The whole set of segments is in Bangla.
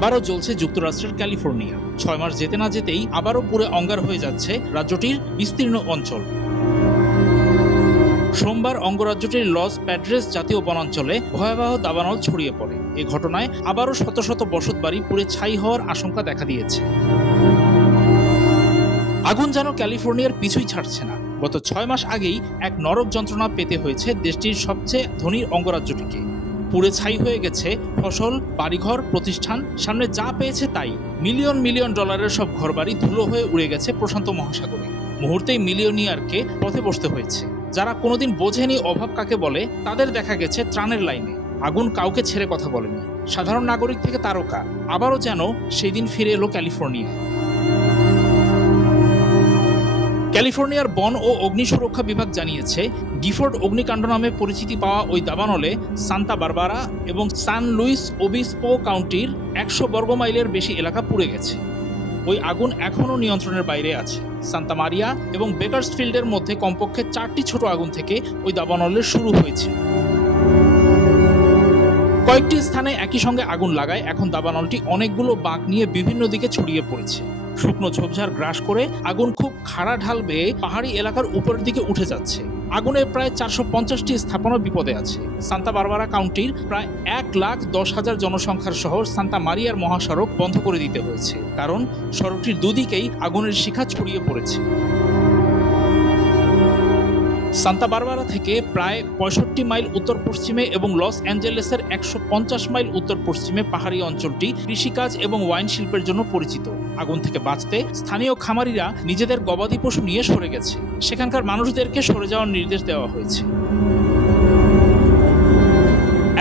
আবারও জ্বলছে যুক্তরাষ্ট্রের ক্যালিফোর্নিয়া। 6 মাস যেতে না যেতেই আবারও পুড়ে অঙ্গার হয়ে যাচ্ছে রাজ্যটির বিস্তীর্ণ অঞ্চল। সোমবার অঙ্গরাজ্যটির লস প্যাড্রেস জাতীয় বনাঞ্চলে ভয়াবহ দাবানল ছড়িয়ে পড়ে। এ ঘটনায় আবারও শত শত বসতবাড়ি পুড়ে ছাই হওয়ার আশঙ্কা দেখা দিয়েছে। আগুন যেন ক্যালিফোর্নিয়ার পিছুই ছাড়ছে না। গত 6 মাস আগেই এক নরক যন্ত্রণা পেতে হয়েছে দেশটির সবচেয়ে ধনী অঙ্গরাজ্যটিকে। পুড়ে ছাই হয়ে গেছে ফসল, বাড়িঘর, প্রতিষ্ঠান, সামনে যা পেয়েছে তাই। মিলিয়ন মিলিয়ন ডলারের সব ঘরবাড়ি ধুলো হয়ে উড়ে গেছে প্রশান্ত মহাসাগরে। মুহূর্তেই মিলিয়নিয়ারকে পথে বসতে হয়েছে। যারা কোনোদিন বোঝেনি অভাব কাকে বলে, তাদের দেখা গেছে ত্রাণের লাইনে। আগুন কাউকে ছেড়ে কথা বলেনি, সাধারণ নাগরিক থেকে তারকা। আবারও যেন সেই দিন ফিরে এলো ক্যালিফোর্নিয়া। ক্যালিফোর্নিয়ার বন ও অগ্নি সুরক্ষা বিভাগ জানিয়েছে, গিফোর্ড অগ্নিকাণ্ড নামে পরিচিতি পাওয়া ওই দাবানলে সান্তা বারবারা এবং সান লুইস ওবিস্পো কাউন্টির 100 বর্গমাইলের বেশি এলাকা পুড়ে গেছে। ওই আগুন এখনও নিয়ন্ত্রণের বাইরে আছে। সান্তা মারিয়া এবং বেকার্সফিল্ডের মধ্যে কমপক্ষে 4টি ছোট আগুন থেকে ওই দাবানলের শুরু হয়েছে। কয়েকটি স্থানে একই সঙ্গে আগুন লাগায় এখন দাবানলটি অনেকগুলো বাঁক নিয়ে বিভিন্ন দিকে ছড়িয়ে পড়েছে। শুকনো ঝোপঝাড় গ্রাস করে আগুন খুব খাড়া ঢাল বেয়ে পাহাড়ি এলাকার উপরের দিকে উঠে যাচ্ছে। আগুনে প্রায় 450টি স্থাপনা বিপদে আছে। সান্তা বারবারা কাউন্টির প্রায় 1,10,000 জনসংখ্যার শহর সান্তা মারিয়ার মহাসড়ক বন্ধ করে দিতে হয়েছে, কারণ সড়কটির দুদিকেই আগুনের শিখা ছড়িয়ে পড়েছে। সান্তা বারবারা থেকে প্রায় 65 মাইল উত্তর পশ্চিমে এবং লস অ্যাঞ্জেলেসের 150 মাইল উত্তর পশ্চিমে পাহাড়ি অঞ্চলটি কৃষিকাজ এবং ওয়াইন শিল্পের জন্য পরিচিত। আগুন থেকে বাঁচতে স্থানীয় খামারিরা নিজেদের গবাদি পশু নিয়ে সরে গেছে। সেখানকার মানুষদেরকে সরে যাওয়ার নির্দেশ দেওয়া হয়েছে।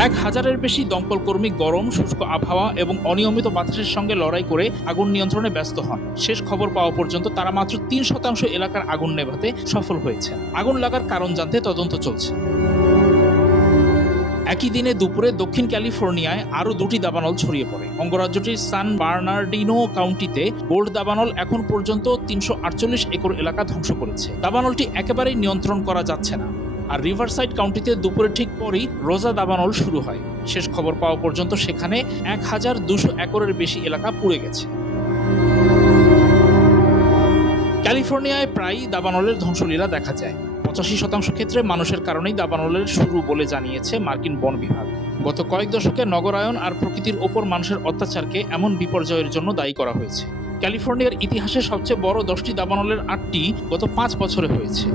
1000-এর বেশি দমকল কর্মী গরম, শুষ্ক আবহাওয়া এবং অনিয়মিত বাতাসের সঙ্গে লড়াই করে আগুন নিয়ন্ত্রণে ব্যস্ত হন। শেষ খবর পাওয়া পর্যন্ত তারা মাত্র 3% এলাকার আগুন নেভাতে সফল হয়েছে। আগুন লাগার কারণ জানতে তদন্ত চলছে। একই দিনে দুপুরে দক্ষিণ ক্যালিফোর্নিয়ায় আরও 2টি দাবানল ছড়িয়ে পড়ে। অঙ্গরাজ্যটির সান বার্নার্ডিনো কাউন্টিতে গোল্ড দাবানল এখন পর্যন্ত 348 একর এলাকা ধ্বংস করেছে। দাবানলটি একেবারেই নিয়ন্ত্রণ করা যাচ্ছে না। আর রিভারসাইড কাউন্টিতে দুপুরের ঠিক পরই রোজা দাবানল শুরু হয়। শেষ খবর পাওয়া পর্যন্ত সেখানে 1200 একরের বেশি এলাকা পুড়ে গেছে। ক্যালিফোর্নিয়ায় প্রায়ই দাবানলের ধ্বংসলীলা দেখা যায়। 85% ক্ষেত্রে মানুষের কারণেই দাবানলের শুরু বলে জানিয়েছে মার্কিন বন বিভাগ। গত কয়েক দশকে নগরায়ন আর প্রকৃতির ওপর মানুষের অত্যাচারকে এমন বিপর্যয়ের জন্য দায়ী করা হয়েছে। ক্যালিফোর্নিয়ার ইতিহাসে সবচেয়ে বড় 10টি দাবানলের 8টি গত 5 বছরে হয়েছে।